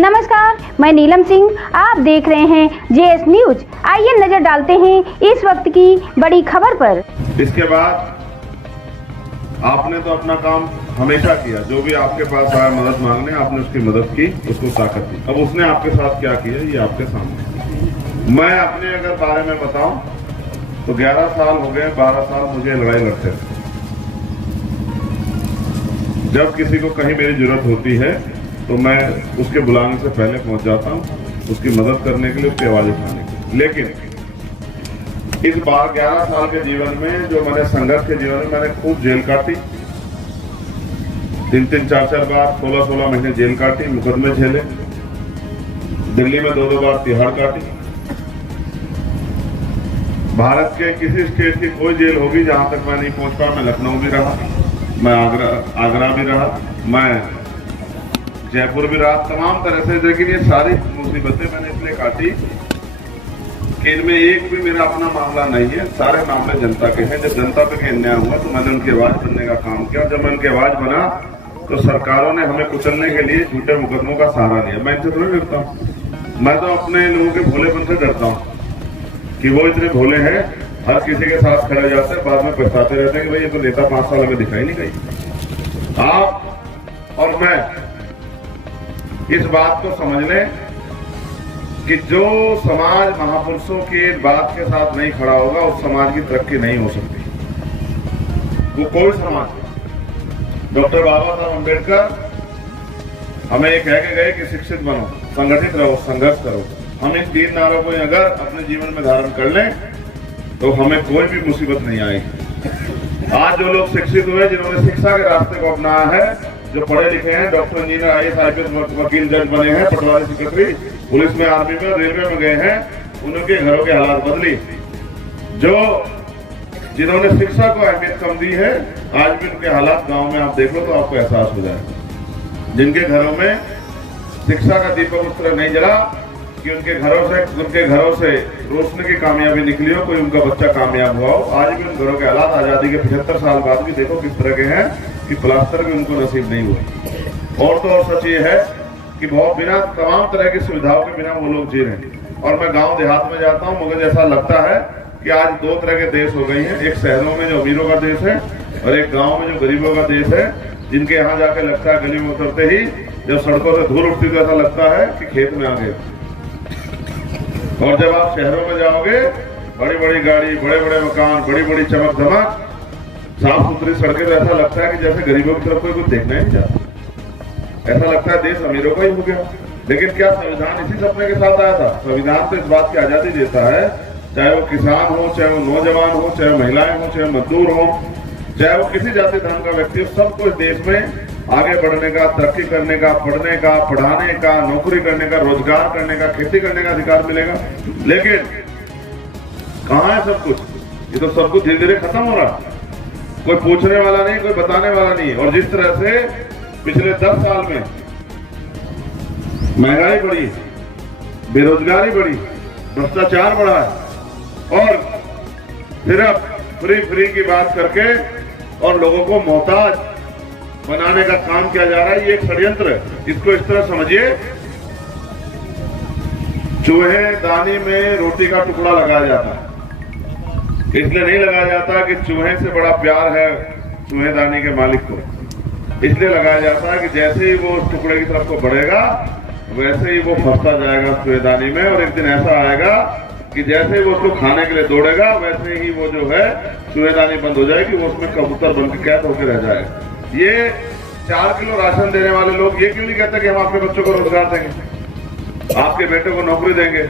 नमस्कार, मैं नीलम सिंह। आप देख रहे हैं जेएस न्यूज। आइए नजर डालते हैं इस वक्त की बड़ी खबर पर। इसके बाद आपने तो अपना काम हमेशा किया, जो भी आपके पास आया मदद मांगने आपने उसकी मदद की, उसको ताकत दी। अब उसने आपके साथ क्या किया ये आपके सामने। मैं अपने अगर बारे में बताऊं तो 11 साल हो गए, 12 साल मुझे लड़ाई लड़ते थे। जब किसी को कहीं मेरी जरूरत होती है तो मैं उसके बुलाने से पहले पहुंच जाता हूं, उसकी मदद करने के लिए, उसकी आवाज उठाने के लिए। लेकिन इस बार 11 साल के जीवन में जो मैंने संघर्ष के जीवन में मैंने खूब जेल काटी, 3-3, 4-4 बार 16-16 महीने जेल काटी, मुकदमे झेले, दिल्ली में 2-2 बार तिहाड़ काटी। भारत के किसी स्टेट की कोई जेल होगी जहां तक मैं नहीं पहुंच पाया। मैं लखनऊ भी रहा, मैं आगरा भी रहा, मैं जयपुर भी रहा, तमाम तरह से। लेकिन ये सारी मुसीबतें मैंने इसलिए काटी कि इनमें एक भी मेरा अपना मामला नहीं है, सारे मामले जनता के हैं। जब जनता पे अन्याय हुआ तो मैंने उनकी आवाज बनने का काम किया। जब मैं उनकी आवाज बना तो सरकारों ने हमें कुचलने के लिए झूठे मुकदमों का सहारा लिया। मैं इनसे थोड़ी डरता हूँ, मैं तो अपने लोगों के भोलेपन से डरता हूँ कि वो इतने भोले हैं, हर किसी के साथ खड़े जाते हैं, बाद में पछताते रहते हैं कि भाई ये तो नेता 5 साल हमें दिखाई नहीं गई। आप और मैं इस बात को समझ लें कि जो समाज महापुरुषों की बात के साथ नहीं खड़ा होगा उस समाज की तरक्की नहीं हो सकती। वो कोई समाज। डॉक्टर बाबा साहब अम्बेडकर हमें ये कह के गए कि शिक्षित बनो, संगठित रहो, संघर्ष करो। हम इन 3 नारों को अगर अपने जीवन में धारण कर लें तो हमें कोई भी मुसीबत नहीं आएगी। आज जो लोग शिक्षित हुए, जिन्होंने शिक्षा के रास्ते को अपनाया है, जो पढ़े लिखे हैं, डॉक्टर, इंजीनियर, IAS, IPS, वकील, जज बने हैं, पटवारी, सेक्रेटरी, पुलिस में, आर्मी में, रेलवे में गए हैं, उनके घरों के हालात बदली। जो जिन्होंने शिक्षा को अहमियत कम दी है, आज भी उनके हालात गांव में आप देख लो तो आपको एहसास हो जाएगा। जिनके घरों में शिक्षा का दीपक उस तरह नहीं जला कि उनके घरों से रोशनी की कामयाबी निकली हो, कोई उनका बच्चा कामयाब हुआ हो, आज भी उन घरों के हालात आजादी के 75 साल बाद भी देखो किस तरह के हैं कि प्लास्टर भी उनको नसीब नहीं हुआ। और तो और सच ये है कि बहुत बिना तमाम तरह की सुविधाओं के बिना वो लोग जी रहे हैं। और मैं गांव देहात में जाता हूं, मुझे ऐसा लगता है कि आज 2 तरह के देश हो गई हैं। एक शहरों में जो अमीरों का देश है और एक गाँव में जो गरीबों का देश है, जिनके यहाँ जाके लगता है गली में उतरते ही जब सड़कों से धूल उठती तो ऐसा लगता है कि खेत में आ गए। और जब आप शहरों में जाओगे, बड़ी बड़ी गाड़ी, बड़े बड़े मकान, बड़ी बड़ी चमक धमक, साफ सुथरी सड़कें, तो ऐसा लगता है कि जैसे गरीबों की तरफ कोई कुछ देखना ही नहीं चाहता। ऐसा लगता है देश अमीरों का ही हो गया। लेकिन क्या संविधान इसी सपने के साथ आया था? संविधान तो इस बात की आजादी देता है, चाहे वो किसान हो, चाहे वो नौजवान हो, चाहे महिलाएं हो, चाहे मजदूर हो, चाहे वो किसी जाति धर्म का व्यक्ति हो, सबको इस देश में आगे बढ़ने का, तरक्की करने का, पढ़ने का, पढ़ाने का, नौकरी करने का, रोजगार करने का, खेती करने का अधिकार मिलेगा। लेकिन कहाँ है सब कुछ? ये तो सब कुछ धीरे धीरे खत्म हो रहा। कोई पूछने वाला नहीं, कोई बताने वाला नहीं। और जिस तरह से पिछले 10 साल में महंगाई बढ़ी, बेरोजगारी बढ़ी, भ्रष्टाचार बढ़ा है और सिर्फ फ्री की बात करके और लोगों को मोहताज बनाने का काम किया जा रहा है, ये एक षड्यंत्र है। इसको इस तरह समझिए, चूहेदानी में रोटी का टुकड़ा लगाया जाता है। इसलिए नहीं लगाया जाता कि चूहे से बड़ा प्यार है चूहेदानी के मालिक को, इसलिए लगाया जाता है कि जैसे ही वो उस टुकड़े की तरफ को बढ़ेगा वैसे ही वो फंसता जाएगा चूहेदानी में। और एक दिन ऐसा आएगा कि जैसे ही वो उसको खाने के लिए दौड़ेगा वैसे ही वो जो है चूहेदानी बंद हो जाएगी, वो उसमें कबूतर बन के कैद होकर रह जाएगा। ये 4 किलो राशन देने वाले लोग ये क्यों नहीं कहते कि हम आपके बच्चों को रोजगार देंगे, आपके बेटे को नौकरी देंगे?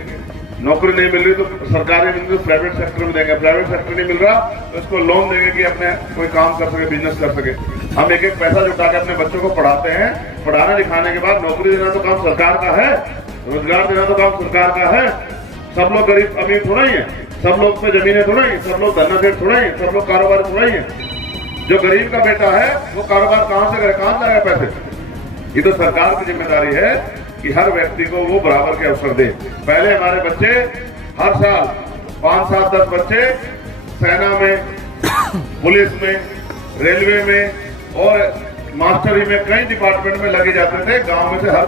नौकरी नहीं मिल रही तो सरकारी मिल रही तो प्राइवेट सेक्टर में देंगे, प्राइवेट सेक्टर नहीं मिल रहा तो इसको लोन देंगे कि अपने कोई काम कर सके, बिजनेस कर सके। हम एक एक पैसा जुटा के अपने बच्चों को पढ़ाते हैं, पढ़ाने लिखाने के बाद नौकरी देना तो काम सरकार का है, रोजगार देना तो काम सरकार का है। सब लोग गरीब अमीर थोड़ा ही है, सब लोग पे जमीनें थोड़ा ही, सब लोग धनाधीश थोड़ा ही, सब लोग कारोबार थोड़ा ही है। जो गरीब का बेटा है वो कारोबार कहां से करे, कहां से आएगा पैसे? ये तो सरकार की जिम्मेदारी है कि हर व्यक्ति को वो बराबर के अवसर दे। पहले हमारे बच्चे हर साल 5, 7, 10 बच्चे सेना में, पुलिस में, रेलवे में और मास्टरी में कई डिपार्टमेंट में लगे जाते थे। गांव में से हर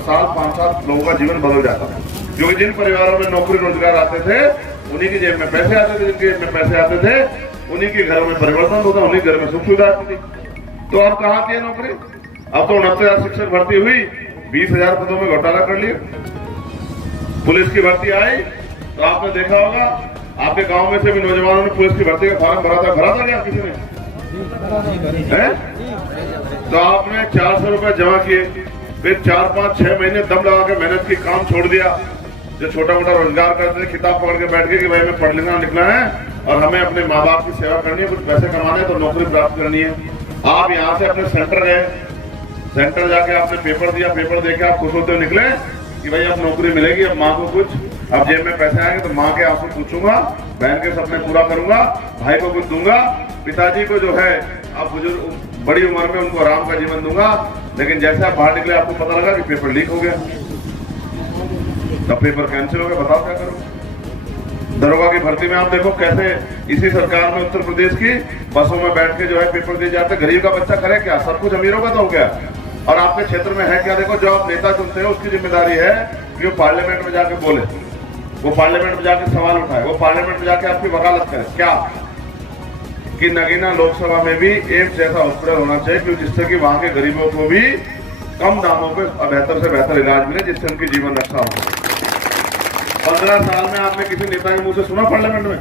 साल 5-7 लोगों का जीवन बदल जाता था, क्योंकि जिन परिवारों में नौकरी रोजगार आते थे उन्हीं की जेब में पैसे आते थे, जिनके जेब में पैसे आते थे उन्हीं के घरों में परिवर्तन होता, उन्हीं घर में सुख सुविधा आती थी। तो अब कहाँ की है नौकरी? अब तो 69,000 शिक्षक भर्ती हुई, 20,000 पदों में घोटाला कर लिया। पुलिस की भर्ती आई तो आपने देखा होगा, आपके गांव में से भी नौजवानों ने पुलिस की भर्ती का फॉर्म भरा था क्या किसी ने? है? तो आपने 400 रुपए जमा किए, फिर 4-5-6 महीने दम लगा के मेहनत की काम छोड़ दिया। जो छोटा मोटा रोजगार करते थे, किताब पकड़ के बैठ गए कि भाई हमें पढ़ लिखना है और हमें अपने माँ बाप की सेवा करनी है, कुछ पैसे कमाने हैं तो नौकरी प्राप्त करनी है। आप यहाँ से अपने सेंटर गए, सेंटर जाके आपने पेपर दिया, पेपर देके आप खुश होते हुए निकले कि भाई अब नौकरी मिलेगी, अब माँ को कुछ, अब जेब में पैसे आएंगे तो माँ के आंसू पूछूंगा, बहन के सपने पूरा करूंगा, भाई को कुछ दूंगा, पिताजी को जो है अब बुजुर्ग बड़ी उम्र में उनको आराम का जीवन दूंगा। लेकिन जैसे आप बाहर निकले आपको पता लगा कि पेपर लीक हो गया, तब पेपर कैंसिल हो गया, बताओ क्या करो? दरोगा की भर्ती में आप देखो कैसे इसी सरकार में उत्तर प्रदेश की बसों में बैठ के जो है पेपर दिए जाते। गरीब का बच्चा करे क्या? सब कुछ अमीरों का तो हो गया। और आपके क्षेत्र में है क्या? देखो, जो आप नेता चुनते हैं उसकी जिम्मेदारी है कि वो पार्लियामेंट में जाके बोले, वो पार्लियामेंट में जाके सवाल उठाए, वो पार्लियामेंट में जाके आपकी वकालत करे। क्या कि नगीना लोकसभा में भी एम्स जैसा हॉस्पिटल होना चाहिए, क्योंकि जिससे कि वहां के गरीबों को भी कम दामों पे बेहतर से बेहतर इलाज मिले, जिससे उनकी जीवन रक्षा हो। 15 साल में आपने किसी नेता के मुंह से सुना पार्लियामेंट में,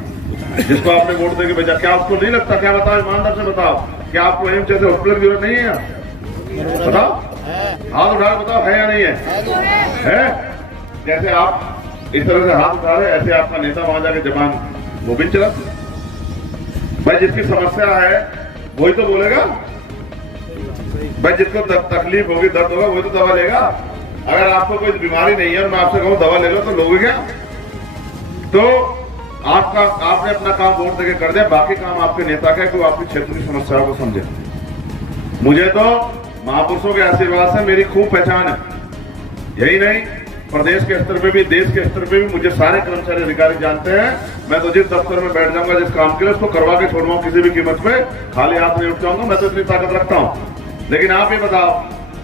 जिसको आपने वोट देके भेजा? क्या आपको नहीं लगता? क्या बताओ, ईमानदार से बताओ, क्या आपको एम्स जैसे हॉस्पिटल की जरूरत नहीं है? बताओ, हाथ उठा बताओ, है या नहीं है? जैसे आप इस तरह से हाथ उठा रहे, ऐसे आपका नेता वहां जाके जबान वो भी चला। भाई जिसकी समस्या है वही तो बोलेगा, भाई जिसको तकलीफ होगी, दर्द होगा, वही तो दवा लेगा। अगर आपको कोई बीमारी नहीं है और मैं आपसे कहूँ दवा ले लो तो लोगे क्या? तो आपने अपना काम वोट देके कर दिया, बाकी काम आपके नेता का है कि वो आपके क्षेत्र की समस्याओं को समझे। मुझे तो महापुरुषों के आशीर्वाद से मेरी खूब पहचान है। यही नहीं, प्रदेश के स्तर पे भी, देश के स्तर पे भी मुझे सारे कर्मचारी अधिकारी जानते हैं। मैं तो जिस दफ्तर में बैठ जाऊंगा, जिस काम के लिए, उसको करवा के छोड़वाऊं किसी भी कीमत पे, खाली हाथ नहीं उठ जाऊंगा। मैं तो इतनी ताकत रखता हूँ। लेकिन आप ये बताओ,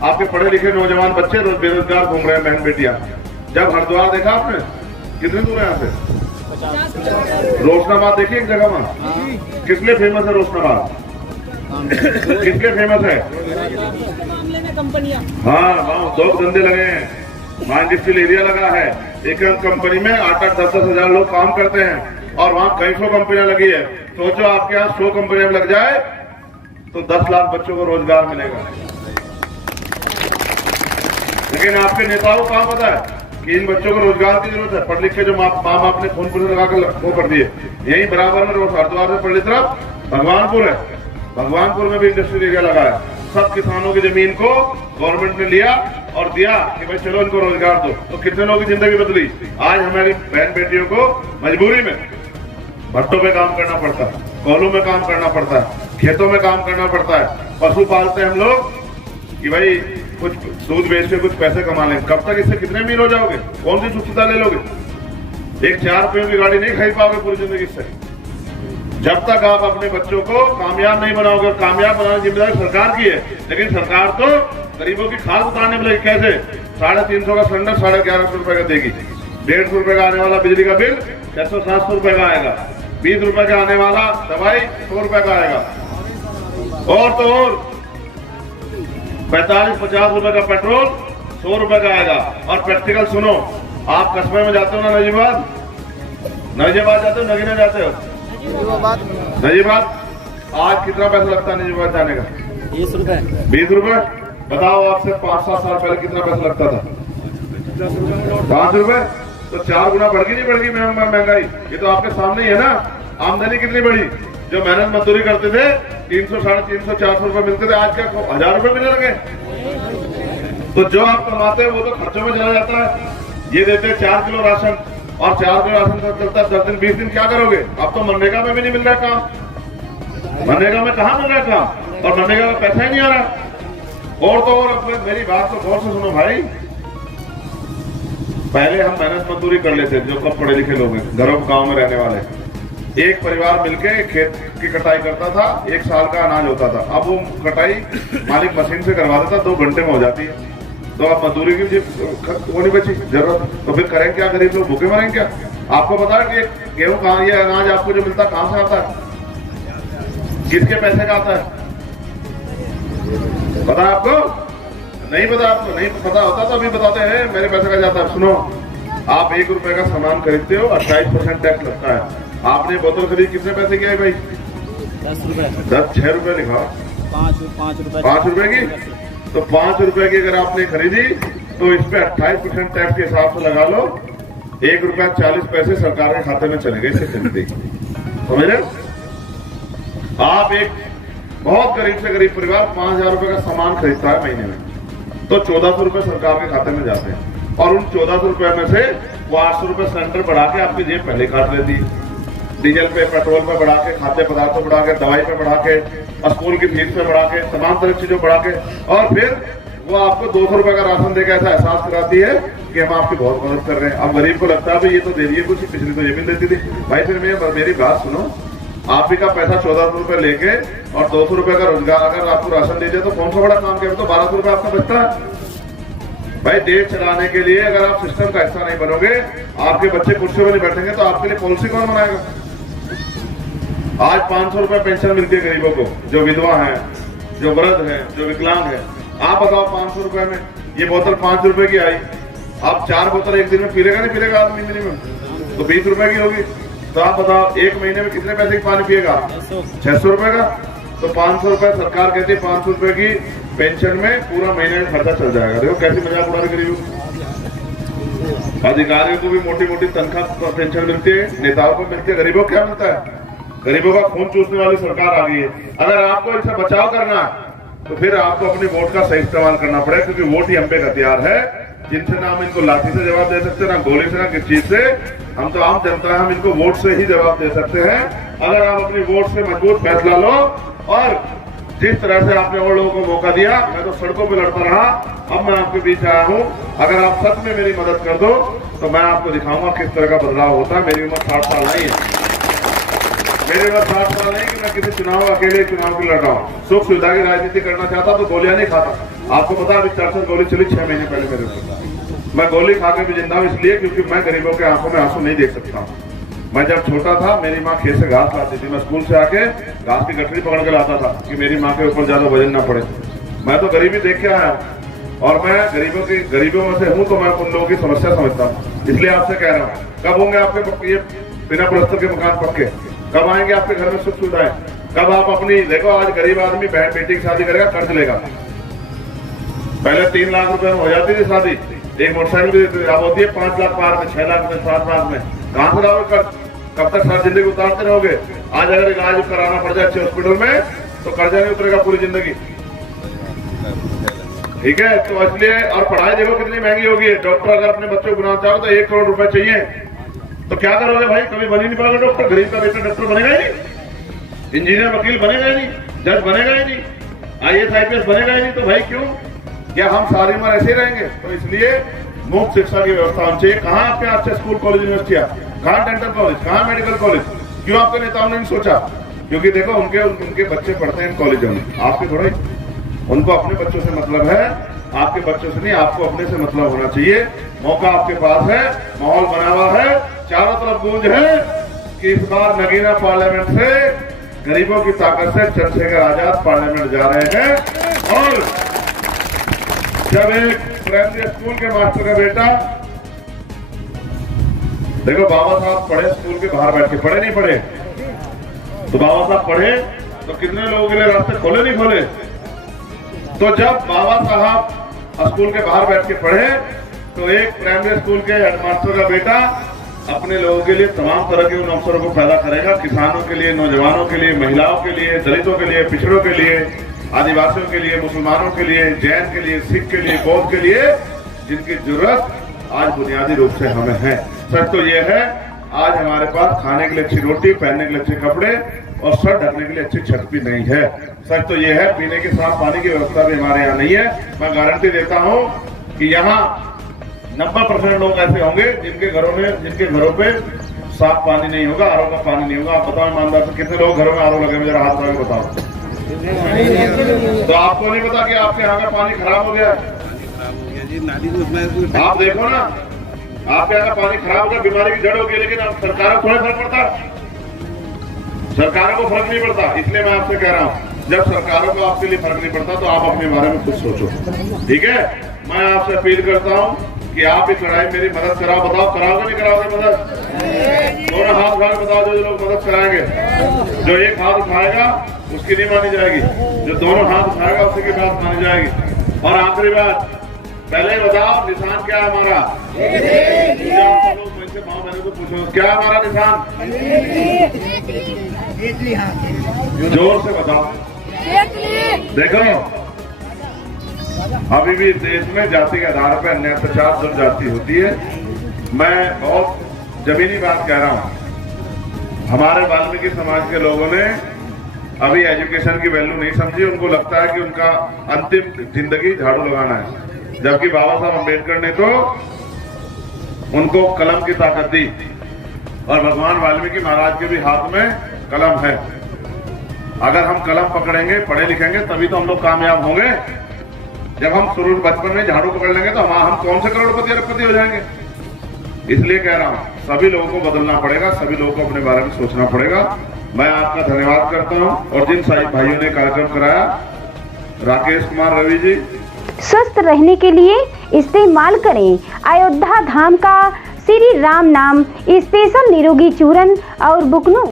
आपके पढ़े लिखे नौजवान बच्चे बेरोजगार घूम रहे हैं, बहन बेटियां। जब हरिद्वार देखा आपने, कितनी दूर है यहाँ से? रोशनाबाद देखिए एक जगह में, किस लिए फेमस है रोशनाबाद? किसके फेमस है? हाँ, वहाँ 2 धंधे लगे हैं, वहाँ इंडस्ट्रियल एरिया लगा है। एक कंपनी में 8-8, 10-10 हजार लोग काम करते हैं और वहाँ कई 100 कंपनियां लगी है। सोचो आपके यहाँ 100 कंपनियां लग जाए तो 10 लाख बच्चों को रोजगार मिलेगा। लेकिन आपके नेताओं को कहाँ पता है कि इन बच्चों को रोजगार की जरूरत है? पढ़ लिख के जो माँ बाप ने फोन पर लगाकर वो कर दिए। यही बराबर में हरिद्वार से पढ़ तरफ भगवानपुर है, भगवानपुर में भी इंडस्ट्रियल एरिया लगा है। सब किसानों की जमीन को गवर्नमेंट ने लिया और दिया कि भाई चलो इनको रोजगार दो। तो कितने लोगों की जिंदगी बदली। आज हमारी बहन बेटियों को मजबूरी में भट्टों पे काम करना पड़ता है, कोलों में काम करना पड़ता है, खेतों में काम करना पड़ता है। पशु पालते हैं हम लोग कि भाई कुछ दूध बेच के कुछ पैसे कमा लें। कब तक इससे कितने अमीर हो जाओगे? कौन सी सुविधा ले लोगे? एक 4 रुपयों की गाड़ी नहीं खरीद पाओगे पूरी जिंदगी से, जब तक आप अपने बच्चों को कामयाब नहीं बनाओगे। कामयाब बनाने की जिम्मेदारी सरकार की है, लेकिन सरकार तो गरीबों की खाद उतारने में लगी। कैसे? 350 का सिलेंडर 1150 रुपए का देगी, 150 रुपए का आने वाला बिजली का बिल 600-700 रुपए का आएगा, 20 रुपए का आने वाला दवाई 100 रुपए का आएगा, और तो और 45-50 रुपए का पेट्रोल 100 रुपए का आएगा। और प्रैक्टिकल सुनो, आप कस्बे में जाते हो ना, नजीबाद जाते हो, नगीना जाते हो? नजीबाद आज कितना पैसा लगता है नजीबाद जाने का? 20 रुपए। बताओ आपसे 5-7 साल पहले कितना पैसा लगता था? 5 रुपए। तो 4 गुना बढ़ गई नहीं बढ़ गई महंगाई? ये तो आपके सामने ही है ना। आमदनी कितनी बढ़ी? जो मेहनत मजदूरी करते थे 300, 350, 400 रुपए मिलते थे, आज क्या 1000 रुपए मिलने लगे। तो जो आप कमाते हैं वो तो खर्चों में चला जाता है। ये देते 4 किलो राशन, और 4 किलो राशन का चलता 10 दिन 20 दिन क्या करोगे? अब तो मनरेगा में भी नहीं मिल रहा काम। मनरेगा में कहाँ मिल रहा काम? और मनरेगा में पैसा ही नहीं आ रहा। और तो और मेरी बात तो गौर से सुनो भाई, पहले हम मेहनत मजदूरी कर लेते जो कब पढ़े लिखे लोग हैं, घरों गांव में रहने वाले। एक परिवार मिलके खेत की कटाई करता था, 1 साल का अनाज होता था। अब वो कटाई मालिक मशीन से करवा देता, 2 घंटे में हो जाती है। तो अब मजदूरी की वो नहीं बची जरूरत, तो फिर करें क्या? गरीब लोग भूखे मरेंगे क्या? आपको पता है कि गेहूं कहाँ, ये अनाज आपको जो मिलता है कहाँ से आता है, किसके पैसे का आता है? पता है आपको? नहीं पता आपको? नहीं पता होता तो अभी बताते हैं मेरे पैसे का जाता है। सुनो, आप 1 रुपए का सामान खरीदते हो, 28% टैक्स लगता है। आपने बोतल खरीदी कितने पैसे की है भाई? 10 रुपए। 6 रुपए लिखा, 5 रुपए की। तो 5 रुपए की अगर आपने खरीदी तो इस पे 28% टैक्स के हिसाब से लगा लो, 1 रुपया 40 पैसे सरकार के खाते में चले गए। इससे खरीदी, समझ रहे? आप एक बहुत गरीब से गरीब परिवार 5,000 रुपए का सामान खरीदता है महीने में, तो 1400 रुपए सरकार के खाते में जाते हैं, और उन 1400 रुपए में से वो 800 रुपए सिलेंडर बढ़ा के आपकी जेब पहले काट लेती है। डीजल पे, पेट्रोल पे बढ़ा के, खाद्य पदार्थों बढ़ा के, दवाई पे बढ़ा के, स्कूल की फीस पे बढ़ा के, तमाम तरह चीजों बढ़ा के, और फिर वो आपको 200 रुपए का राशन देकर ऐसा एहसास कराती है कि हम आपकी बहुत मदद कर रहे हैं। अब गरीब को लगता है भाई ये तो दे रही है कुछ, पिछली तो ये भी देती थी। भाई फिर मेरी बात सुनो, आप ही का पैसा 1400 रुपए लेके और 200 रुपए का रोजगार अगर आपको राशन दे दिया तो कौन सा बड़ा काम किया? तो 1200 रुपए आपका बचता है। भाई देश चलाने के लिए अगर आप सिस्टम का हिस्सा नहीं बनोगे, आपके बच्चे कुर्सी पर नहीं बैठेंगे, तो आपके लिए पॉलिसी कौन बनाएगा? आज 500 रुपए पेंशन मिलती है गरीबों को, जो विधवा है, जो वृद्ध है, जो विकलांग है। आप बताओ 500 रुपए में ये बोतल 5 रुपए की आई, आप 4 बोतल एक दिन में पी लेगा नहीं पीलेगा आदमी मिनिमम? तो 20 रुपए की होगी। तो आप बताओ 1 महीने में कितने पैसे की पानी पिएगा? 600 रुपए का। तो 500 रुपए सरकार कहती है 500 रुपए की पेंशन में पूरा महीने में खर्चा चल जाएगा। देखो कैसी मजाक उड़ा रही गरीबों। अधिकारियों को भी मोटी मोटी तनख्वाह पेंशन मिलती है, नेताओं को मिलती है, गरीबों को क्या मिलता है? गरीबों का खून चूसने वाली सरकार आ गई है। अगर आपको इनसे बचाव करना है तो फिर आपको अपनी वोट का सही इस्तेमाल करना पड़ेगा, क्योंकि वोट ही हम पे हथियार है, जिनसे ना हम इनको लाठी से जवाब दे सकते, ना गोली से, ना किस चीज से। हम तो आम जनता है, हम इनको वोट से ही जवाब दे सकते हैं। अगर आप अपनी वोट से मजबूत फैसला लो, और जिस तरह से आपने और लोगों को मौका दिया, मैं तो सड़कों पे लड़ता रहा, अब मैं आपके बीच आया हूँ। अगर आप सच में मेरी मदद कर दो तो मैं आपको दिखाऊंगा किस तरह का बदलाव होता है। मेरी उम्र 60 साल नहीं है, मेरे पास 60 साल नहीं कि मैं किसी चुनाव अकेले चुनाव की लड़ रहा हूँ। सुख सुविधा की राजनीति करना चाहता तो गोलियां नहीं खाता। आपको पता है अभी 400 गोली चली 6 महीने पहले मेरे ऊपर। मैं गोली खा के भी जिंदा हूँ इसलिए क्योंकि मैं गरीबों के आंखों में आंसू नहीं देख सकता हूँ। मैं जब छोटा था मेरी माँ खेत से घास लाती थी, मैं स्कूल से आके घास की गठरी पकड़ के लाता था कि मेरी माँ के ऊपर ज्यादा वजन ना पड़े। मैं तो गरीबी देख के आया और मैं गरीबों में से हूँ, तो मैं उन लोगों की समस्या समझता हूँ। इसलिए आपसे कह रहा हूँ, कब होंगे आपके ये बिना पलस्तर के मकान पक्के? कब आएंगे आपके घर में सुख सुविधाएं? कब आप अपनी देखो, आज गरीब आदमी बहन बेटी की शादी करेगा, कर्ज लेगा। पहले 3 लाख रुपए में हो जाती थी शादी, एक मोटरसाइकिल भी अब होती है 5 लाख पार में, 6 लाख में, 7 लाख में। कहां से लाओगे कर्ज? कब तक सारी जिंदगी उतारते रहोगे? आज अगर इलाज कराना पड़ जाए अच्छे हॉस्पिटल में तो कर्जा नहीं उतरेगा पूरी जिंदगी। ठीक है, तो इसलिए और पढ़ाई देखो कितनी महंगी हो गई है। डॉक्टर अगर अपने बच्चों को बनाना चाहो तो 1 करोड़ रुपए चाहिए, तो क्या करोगे भाई? कभी बन ही नहीं पाएगा डॉक्टर। गरीब का बेटा डॉक्टर बनेगा ही नहीं, इंजीनियर वकील बनेगा ही नहीं, जज बनेगा ही नहीं, IAS IPS बनेगा ही नहीं। तो भाई क्यों? क्या हम सारी उम्र ऐसे ही रहेंगे? तो इसलिए मुफ्त शिक्षा की व्यवस्था होनी चाहिए। कहाँ आपके अच्छे स्कूल कॉलेज यूनिवर्सिटियां, कहाँ डेंटल कॉलेज, कहाँ मेडिकल कॉलेज? क्यों आपके नेताओं ने नहीं सोचा? क्योंकि देखो उनके बच्चे पढ़ते हैं कॉलेजों में, आपके थोड़ा ही। उनको अपने बच्चों से मतलब है, आपके बच्चों से नहीं। आपको अपने से मतलब होना चाहिए। मौका आपके पास है, माहौल बना हुआ है, चारों तरफ गूंज है कि इस बार नगीना पार्लियामेंट से गरीबों की ताकत से चंद्रशेखर आजाद पार्लियामेंट जा रहे हैं। और जब एक प्राइमरी स्कूल के मास्टर का बेटा, देखो बाबा साहब पढ़े स्कूल के बाहर बैठ के, पढ़े नहीं पढ़े? तो बाबा साहब पढ़े तो कितने लोगों के लिए रास्ते खोले नहीं खोले? तो जब बाबा साहब स्कूल के बाहर बैठ के पढ़े तो एक प्राइमरी स्कूल के हेडमास्टर का बेटा अपने लोगों के लिए तमाम तरह के उन अवसरों को पैदा करेगा। किसानों के लिए, नौजवानों के लिए, महिलाओं के लिए, दलितों के लिए, पिछड़ों के लिए, आदिवासियों के लिए, मुसलमानों के लिए, जैन के लिए, सिख के लिए, बौद्ध के लिए, जिनकी जरूरत आज बुनियादी रूप से हमें है। सच तो ये है, आज हमारे पास खाने के लिए अच्छी रोटी, पहनने के लिए अच्छे कपड़े और सर ढकने के लिए अच्छी छत भी नहीं है। सच तो ये है, पीने के साफ पानी की व्यवस्था भी हमारे यहाँ नहीं है। मैं गारंटी देता हूँ कि यहाँ 90% लोग ऐसे होंगे जिनके घरों पे साफ पानी नहीं होगा, आरओ का पानी नहीं होगा। आप बताओ ईमानदार से, कितने लोग घरों में आरओ लगे हुए, जरा हाथ लगा के बताओ। तो आपको नहीं पता कि आपके यहाँ का पानी खराब हो गया? आप देखो ना, आपके यहाँ का पानी खराब हो गया, बीमारी की जड़ हो गई, लेकिन अब सरकारों को थोड़ा फर्क पड़ता, सरकारों को फर्क नहीं पड़ता। इसलिए मैं आपसे कह रहा हूँ, जब सरकारों को आपके लिए फर्क नहीं पड़ता तो आप अपने बारे में खुद सोचो, ठीक है? मैं आपसे अपील करता हूँ कि आप इस लड़ाई में मेरी मदद कराओ। बताओ कराओगे नहीं कराओगे मदद? दोनों हाथ उठा के बताओ, जो लोग मदद कराएंगे। जो एक हाथ उठाएगा उसकी नहीं मानी जाएगी, जो दोनों हाथ उठाएगा उसी की बात मानी जाएगी। और आखिरी बात, पहले बताओ निशान क्या है हमारा? मैंने तो पूछो क्या है हमारा निशान? जोर से बताओ। देखो, अभी भी देश में जाति के आधार पर अन्य अत्याचार जो जाति होती है, मैं बहुत जमीनी बात कह रहा हूं। हमारे वाल्मीकि समाज के लोगों ने अभी एजुकेशन की वैल्यू नहीं समझी। उनको लगता है कि उनका अंतिम जिंदगी झाड़ू लगाना है, जबकि बाबा साहब अम्बेडकर ने तो उनको कलम की ताकत दी, और भगवान वाल्मीकि महाराज के भी हाथ में कलम है। अगर हम कलम पकड़ेंगे, पढ़े लिखेंगे, तभी तो हम लोग कामयाब होंगे। जब हम शुरू बचपन में झाड़ू पकड़ लेंगे तो हम कौन से करोड़पति अरबपति हो जाएंगे? इसलिए कह रहा हूं, सभी लोगों को बदलना पड़ेगा, सभी लोगों को अपने बारे में सोचना पड़ेगा। मैं आपका धन्यवाद करता हूं। और जिन साई भाइयों ने कार्यक्रम कराया, राकेश कुमार रवि जी, स्वस्थ रहने के लिए इस्तेमाल करें अयोध्या धाम का श्री राम नाम स्पेशल निरोगी चूर्ण और बुकनों।